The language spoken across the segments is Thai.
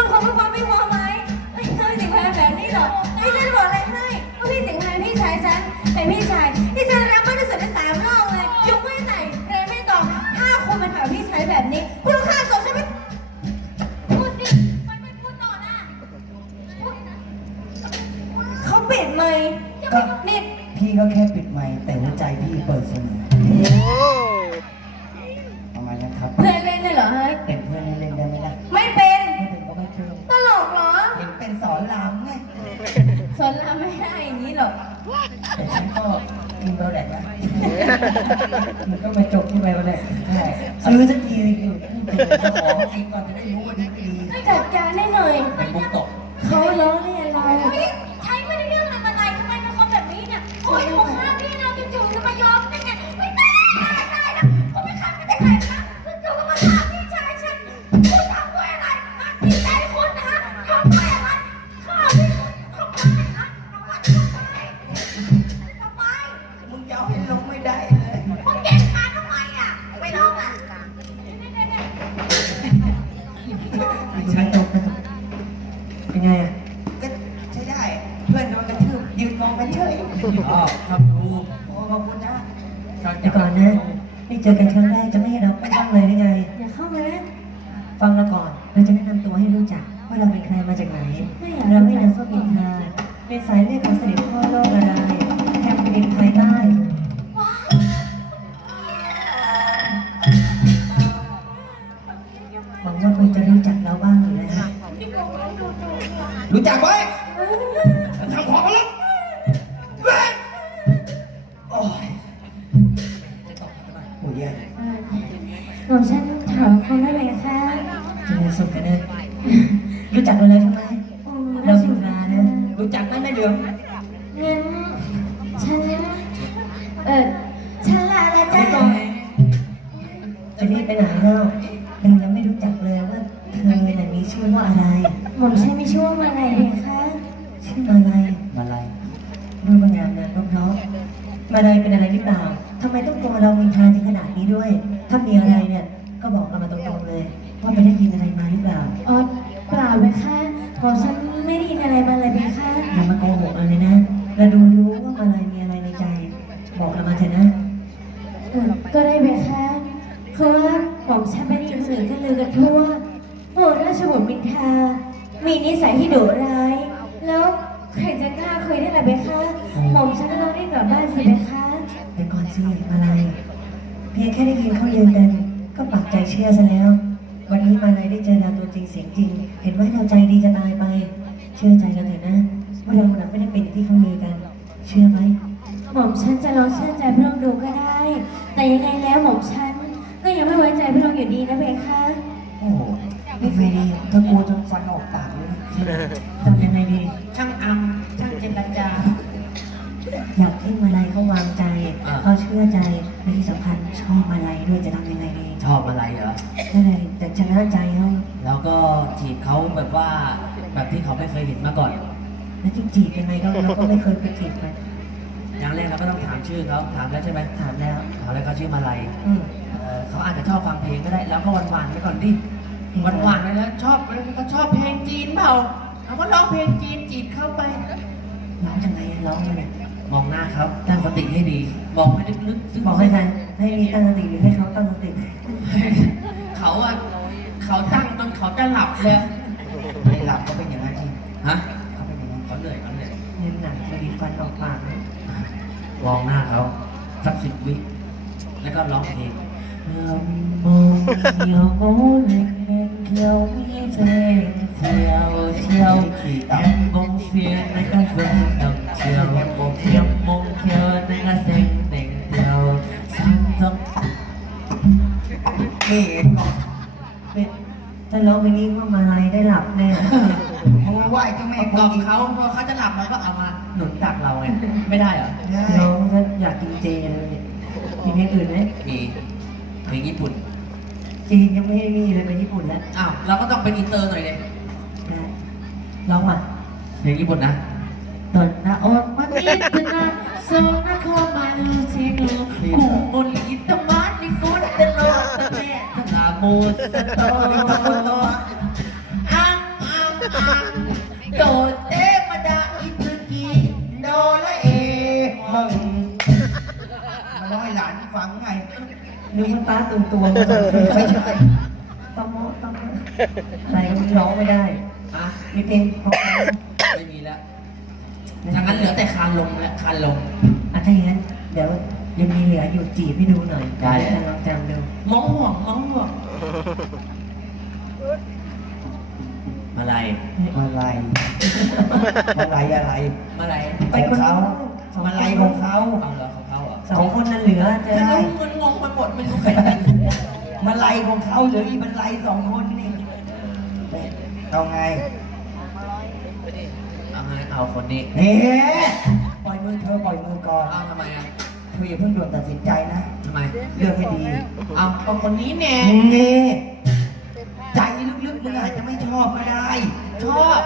คุณคงไม่ความไม่พอไหมไม่ใช่สิงห์แพรแบบนี้หรอกนี่ฉันจะบอกอะไรให้ว่าพี่สิงห์แพรพี่ชายฉันเป็นพี่ชายที่ฉันรักมากที่สุดในสามโลกเลยยกเว้นไหนแพรไม่ตอบถ้าคุณมาถามพี่ชายแบบนี้ คุณต้องฆ่าศพฉันไม่พูดดิมันไม่พูดต่อหน้าเขาเปลี่ยนไหมค์นี่พี่ก็แค่ปิดไมค์แต่หัวใจพี่เปิดเสมอประมาณนั้นครับเพื่อนเล่นด้วยเหรอฮะเป็น ก็มาจบที่ไปวันแรกใช่ซื้อสักทีนึงอยู่ของกินก่อนจะได้รู้ว่าดีไม่ดีจัดการให้หน่อยเป็นมุกต อน เราจะแนะนำตัวให้รู้จักว่าเราเป็นใครมาจากไหน เราไม่นามว่าบินทาเป็นสายเลือดของเสด็จพ่อโลกอะไรแห่งแผ่นดินภายใต้ รู้จักเราแล้วใช่ไหมโอ้เราบินทานะ รู้จักไหมแม่เหลืองงั้นฉัน เออฉันลาแล้วจ้าจะรีบไปไหนเล่าเรายังไม่รู้จักเลยว่าเธอน่ะมีชื่อว่าอะไร หม่อมฉันไม่ช่วงอะไรเลยคะชื่ออะไร คะหม่อมฉันไม่ได้ยินอะไรมาเลยไหมคะอย่ามาโกหกเราเลยนะเราดูรู้ว่ามาอะไรมีอะไรในใจ บอกเรามาเถอะนะเออก็ได้ไหมคะคือว่าหม่อมฉันไม่ได้ยินสื่อกันลือกันทั่วโอ้ราชบุตรมินทา มีนิสัยที่ดุร้าย แล้วใครจะกล้าคุยได้ล่ะเบคะหม่อมฉันก็ต้องรีบกลับบ้านสิเบคะแต่ก่อนสิมาอะไรเพียงแค่ได้ยินเขายืนกันก็ปักใจเชื่อซะแล้ว วันนี้มาอะไรได้เจอเราตัวจริงเสียงจริง เห็นว่าเราใจดีจะตายไป เชื่อใจเราเถอะนะว่าเราหนักไม่ได้เป็นอย่างที่เขาลือกัน เชื่อไหมหม่อมฉันจะลองเชื่อใจพระองค์ดูก็ได้ แต่ยังไงแล้วหม่อมฉันก็ยังไม่ไว้ใจพระองค์อยู่ดีนะเบคะโอ้โหนี่ไม่ดีถ้ากูจนฟันออกปากเลยนะทำยังไงดี ช่างอำช่างเจรจา อยากให้มาลัยเขาวางใจเขาเชื่อใจและที่สำคัญชอบมาลัยด้วยจะทำยังไงดีชอบอะไรเหรอนั่นเลยจะ ชนะใจเขาแล้วก็จีบเขาแบบว่าแบบที่เขาไม่เคยเห็นมาก่อน แล้วจะจีบยังไงก็เราก็ไม่เคยไปจีบมันอย่างแรกเราก็ต้องถามชื่อเขาถามแล้วใช่ไหมถามแล้วถามแล้วเขาชื่อมาลัยอืมเอ่อเขาอาจจะชอบฟังเพลงก็ได้ แล้วก็หวานๆไปก่อนดิหวานๆไปแล้วชอบเขาชอบเพลงจีนเปล่าเราก็ร้องเพลงจีนจีบเข้าไปร้องยังไงร้องยังไงมองหน้าเขาตั้งสติให้ดีมองให้ลึกๆซึ่งบอกให้ใครให้มีตั้งสติหรือให้เขาตั้งสติ เขาอะ เขาตั้งจนเขาจะหลับเลยไม่หลับก็เป็นอย่างนั้นจริงฮะเขาเป็นอย่างนั้นเขาเหนื่อยเขาเหนื่อยเงินหนักไม่ดีฟันออกปากนะมองหน้าเขาสักสิบวิแล้วก็ร้องเพลงมองเหี่ยวโมเล็กเล็กเขียวมีเพลงเที่ยวเที่ยวแอมบงเฟียนในกระเบื้องดำเที่ยวเทียมมงเขียวในกระเซ็งเด่งเที่ยวซ้ำต้องนี่ก็เป็น ถ้าร้องเพลงนี้ว่ามาลายได้หลับแน่เพราะว่าไหว้เจ้าแม่กกล่ออมอีกเขาพอเขาจะหลับเราก็เอามาหนุนตักเราไงไม่ได้เหรอได้ร้องถ้าอยากกินเจเลยมีเพลงอื่นไหมมีเพลงญี่ปุ่นจีนยังไม่ให้มีเลยไปญี่ปุ่นแล้วอ้าวเราก็ต้องเป็นอินเตอร์หน่อยเลยได้ร้องมา เพลงญี่ปุ่นนะตอนหน้าออกมาติดนะโซนาคอมาลูซิโนกูโอ มสะโตอังอังอังโดเตมาดาอิตุกิโดละเอมึงมาร้อยหลานฟังไงนึกว่าป้าตุงตัวไม่ใช่ตอมโมตอมโมใครก็ไม่ร้องไม่ได้อะมีเพลงของไม่มีแล้วถ้างั้นเหลือแต่คานลงและคานลงอะถ้าอย่างนั้นเดี๋ยวยังมีเหลืออยู่จีบให้ดูหน่อยได้ลองจำดู มองห่วงมองห่วงอะไร อะไร อะไรอะไร อะไรไปคนเขาอะไรของเขาเอาเหรอของเขาเหรอสองคนนั้นเหลือจะจะได้รู้มันงงไปหมดไม่รู้ใครเป็นมาไล่ของเขาเหลืออีมันไล่สองคนนี่เอาไงเอาไงเอาคนนี้เฮ้ปล่อยมือเธอปล่อยมือก่อนเอาทำไมอะเธ ออย่าเพิ่งด่วนตัดสินใจนะ ทำไม เลือกให้ดี เอาเอาคนนี้แน่เน่ใจลึกๆมึงอาจจะไม่ชอบก็ได้ ชอบ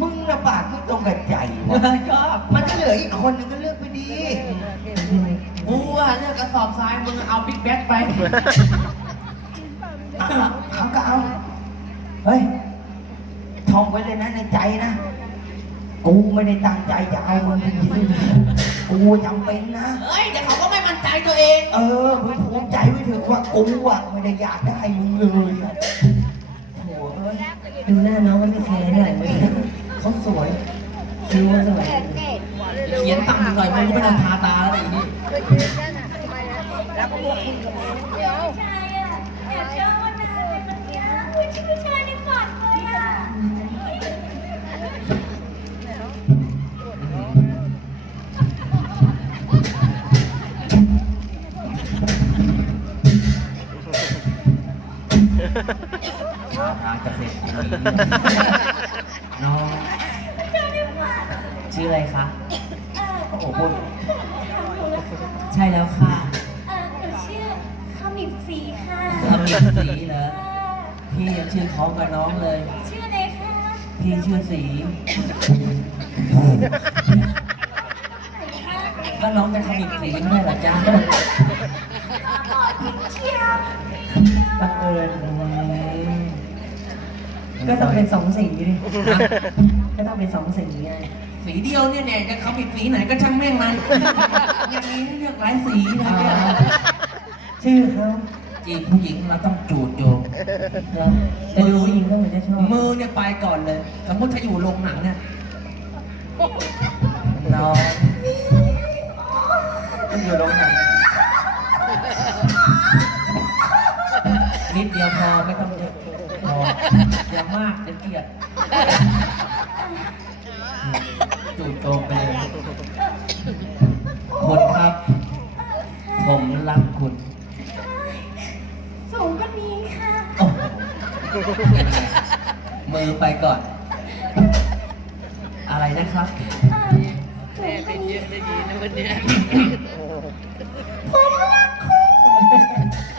มึงระบาดมึงตรงกับใจวะชอบ มันจะเหลืออีกคนนึงก็เลือกไปดีกูอะเลือกกระสอบทรายมึงเอาบิ๊กแบ็คไปเอาเอาก็เอา เฮ้ยท่องไว้เลยนะในใจนะ กูไม่ได้ตั้งใจจะเอามึงจริงๆกูจำเป็นนะ เฮ้ยเดี๋ยวเขาก็ไม่มั่นใจตัวเองเออมึงภูมิใจไว้เถอะว่ากูอะไม่ได้อยากได้มึงเลยอะโถ่เอ้ยดูหน้าน้องก็ไม่แคร์เท่าไหร่เลยเขาสวยดูว่าสวย เขียนต่ำหน่อยมึงไม่ต้องทาตาแล้วไอ้นี่ผู้ชายอะแอบชอบมานานเลยเมื่อกี้อุ้ยผู้ชายในฝัน น้องชื่ออะไรคะเออโอ้โหพูดถามหนูเลยใช่แล้วค่ะเออหนูชื่อข้าวหมิบสีค่ะทำมีสีเหรอเออพี่ยังชื่อเขากับน้องเลย ชื่ออะไรคะพี่ชื่อสีไหนคะก็น้องเป็นขมิบสีไม่ใช่เหรอจ๊ะหล่อจริงเชียวบังเอิญ ก็ต้องเป็นสองสีดิก็ต้องเป็นสองสีไงสีเดียวเนี่ยเนี่ยจะเขาปิดสีไหนก็ช่างแม่งมันอย่างนี้ให้เลือกหลายสีนะเนี่ยชื่อเขาจีบผู้หญิงเราต้องจูดโยงแล้วแต่ดูผู้หญิงก็เหมือนจะชอบมือเนี่ยไปก่อนเลย สมมติถ้าอยู่โรงหนังเนี่ยน้องต้องอยู่โรงหนังนิดเดียวพอไม่ต้องเยอะ พออย่ามากเดี๋ยวเกลียดจูดโจงไปเลยคุณครับ ผมรักคุณสูงก็มีค่ะ โอ้โหมือไปก่อน อะไรนะครับ เออสูงก็มีผมรักคุณ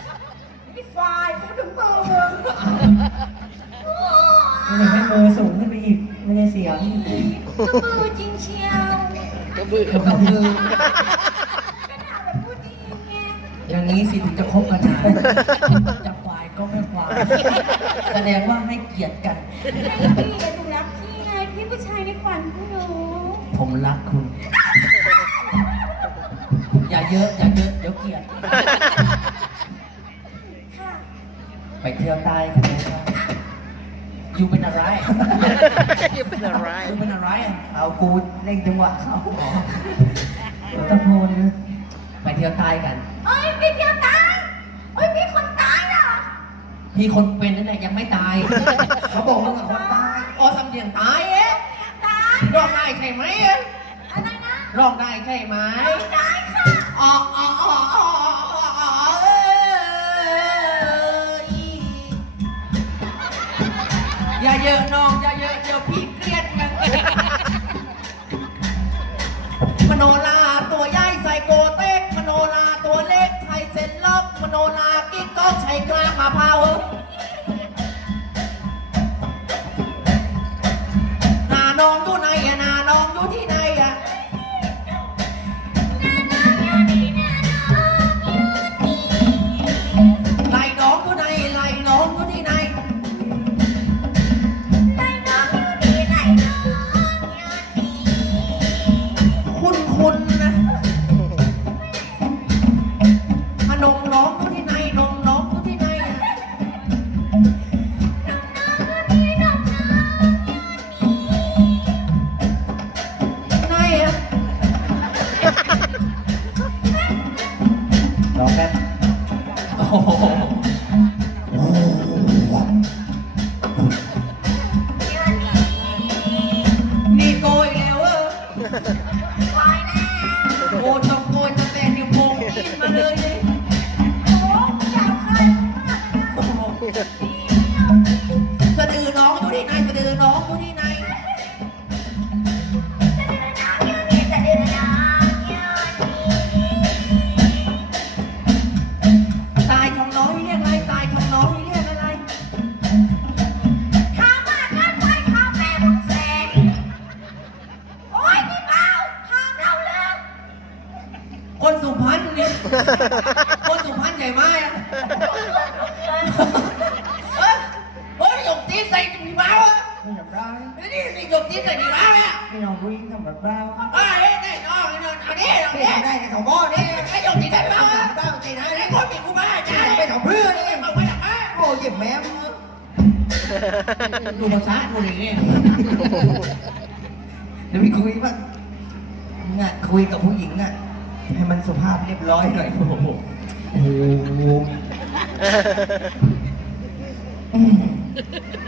มันให้มือสูงขึ้นไปอีก ไม่ใช่เสียงก็มือจริงเชียวกับมือก็ถามแบบพูดจริงไงอย่างนี้สิถึงจะคบกันนานจะควายก็ไม่ควายแสดงว่าให้เกียรติกันให้พี่กับหนูรักพี่ไงพี่ผู้ชายในฝันของหนูผมรักคุณ อย่าเยอะอย่าเยอะเดี๋ยวเกลียดค่ะไปเที่ยวใต้กันนะครับอ ยู่เป็นอะไร You been alright. อยู่เป็นอะไรอะเอากูเล่นจังหวะเขาอ๋อตะโพนนะไปเที่ยวใต้กันเอ้ยพี่เดียวตายเอ้ยพี่คนตายเหรอพี่คนเป็นนั่นแหละยังไม่ตาย เขาบอกมึงกับคนตายอ๋อสำเนียงตายเอ๊ะตายร้องได้ใช่ไหมเอ๊ะอะไรนะร้องได้ใช่ไหมตายค่ะอ๋ออ๋ออ๋ออ๋ออ๋ อย่าเยอะน้องอย่าเยอะเดี๋ยวพี่เครียดนะมโนลาตัวใหญ่ใส่โกเต็กมโนลาตัวเล็กไทยเซนล็อกมโนลากิ๊กก๊อกแชช้กล้ามะพร้าวาวะไม่น้องวิ่งทำแบบเราเฮ้ยได้น้องนี่น้องเอาดิเอาไม่ดิทำได้ในของพ่อนี่ไอ้หยกตีนใส่ผีบ้าวะบ้าตีนะไอ้คนมีกูบ้าจ้าไม่ของเพื่อนนี่เอาไปทำไมโอ้ยเจ็บแม่มึงดูภาษากูดิเนี่ยเดี๋ยวพี่คุยบ้างน่ะคุยกับผู้หญิงน่ะให้มันสุภาพเรียบร้อยหน่อยโอ้โหโอ้โหอืม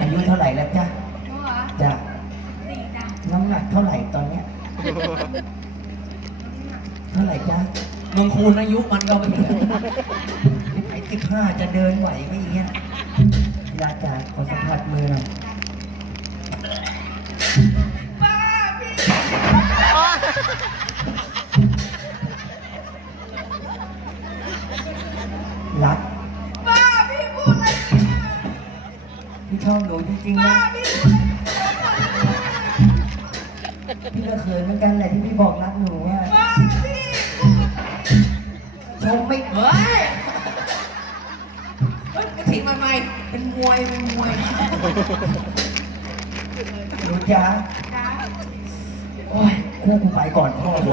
อายุเท่าไหร่แล้วจ๊ะจ๊ะ น้ำหนักเท่าไหร่ตอนเนี้ย เท่าไหร่จ๊ะมึงคูณอายุมันก็ไม่ถึงไอ้สิบห้าจะเดินไหวไหมอย่างเงี้ยยาจ่าขอสัมผัสมือหน่อยรักบ้าพี่พูดอะไรพี่ชอบหนูจริงๆนะ พี่ก็เขินเหมือนกันแหละที่พี่บอกรักหนูว่าชมไม่เฮ้ยเฮ้ยไปทิ้งมันไหมเป็นมวยเป็นมวยหนูจ๋าโอ้ยคู่กูไปก่อนพ่อผ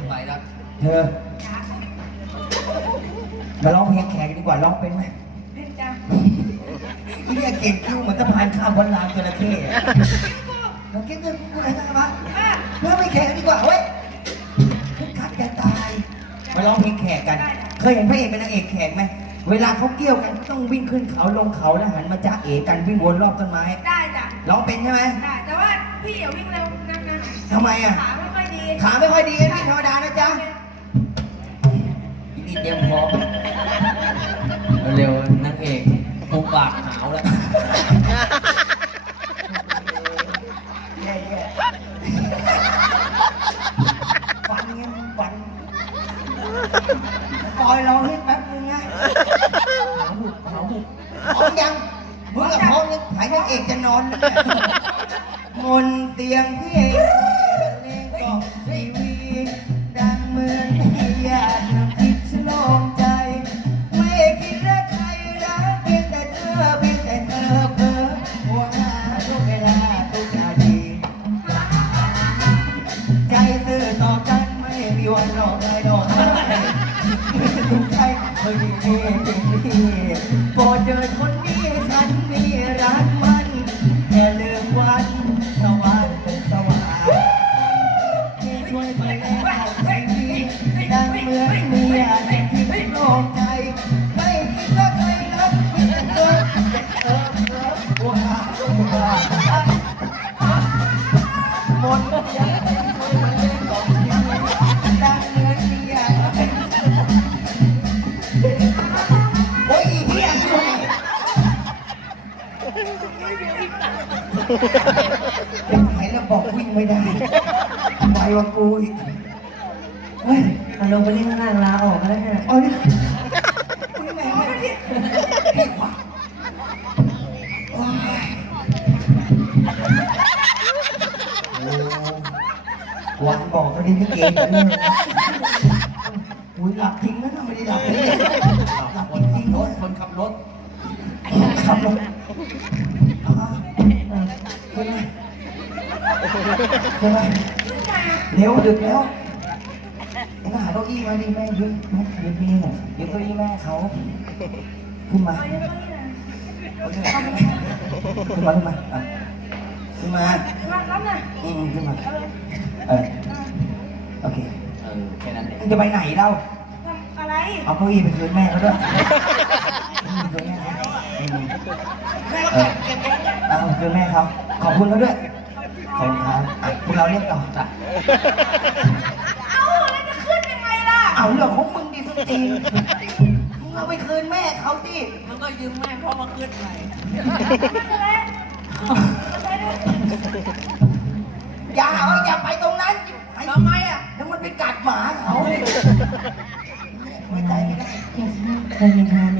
มไปแล้วเธอมาร้องเพลงแขกกันดีกว่าร้องเป็นไหมเป็นจ้ะเรียกเก่งคิ้วเหมือนสะพานข้ามวันรามจระเข้อะ เราเก่งเกินกูอะไรกันวะเริ่มไปแขกกันดีกว่าเว้ยคึกคักจะตายมาร้องเพลงแขกกัน เคยเห็นพระเอกเป็นนางเอกแขกไหม เวลาเขาเกี่ยวกันต้องวิ่งขึ้นเขาลงเขาแล้วหันมาจ้าเอกันวิ่งวนรอบต้นไม้ ได้จ้ะร้องเป็นใช่ไหมได้แต่ว่าพี่อย่าวิ่งเร็วนักนะทำไมอะ ขาไม่ค่อยดีขาไม่ค่อยดีนี่ธรรมดานะจ๊ะอีนี่เตรียมพร้อมเร็วๆนางเอกปุบปากหาวแล้ว ปล่อยเราให้แป๊บนึงนะหาวหุบหาวหุบพร้อมยังมึงกับพร้อมยังหายนางเอกจะนอนแล้วเนี่ยมนต์เตียงพี่เอก เป็นไผลแล้วบอกวิ่งไม่ได้ตายว่ากูอีกเฮ้ยเาลงไปเล่นข้างล่างลาออกก็ได้ค่ะเอาดิมึไหมวะเนี้วันบอกเขาดิพี่เกมเนี่ยอุ้ยหลับทิ้งแล้วนะไม่ได้หลับเลยหลับคนขับรถคนขับรถขับรถ ขึ้นไหมเร็วดึกแล้วมาหาเก้าอี้มาดิแม่ยืนแม่ยืนที่นี่หน่อยยืนเก้าอี้แม่เขาขึ้นมาขึ้นมาขึ้นมาอะขึ้นมามารับหน่อยอืมขึ้นมาเออโอเคเออแค่นั้นเองมึงจะไปไหนเล่าทำอะไรเอาเก้าอี้ไปคืนแม่เขาด้วยอืมคืนแม่เขาอืมเออเอาคืนแม่เขาขอบคุณเขาด้วย ขอบคุณครับอะพวกเราเรียกต่อจ้ะเอ้าแล้วจะขึ้นยังไงล่ะ เอาเรื่องของมึงดิสุดจริงมึงเอาไปคืนแม่เขาดิมันก็ยืมแม่พ่อมาขึ้นไปนั่นแหละไปด้วยอย่าเอาอย่าไปตรงนั้นไปทำไมอะแล้วมันไปกัดหมาเขาไม่ใจไม่ได้เคยมีงานใน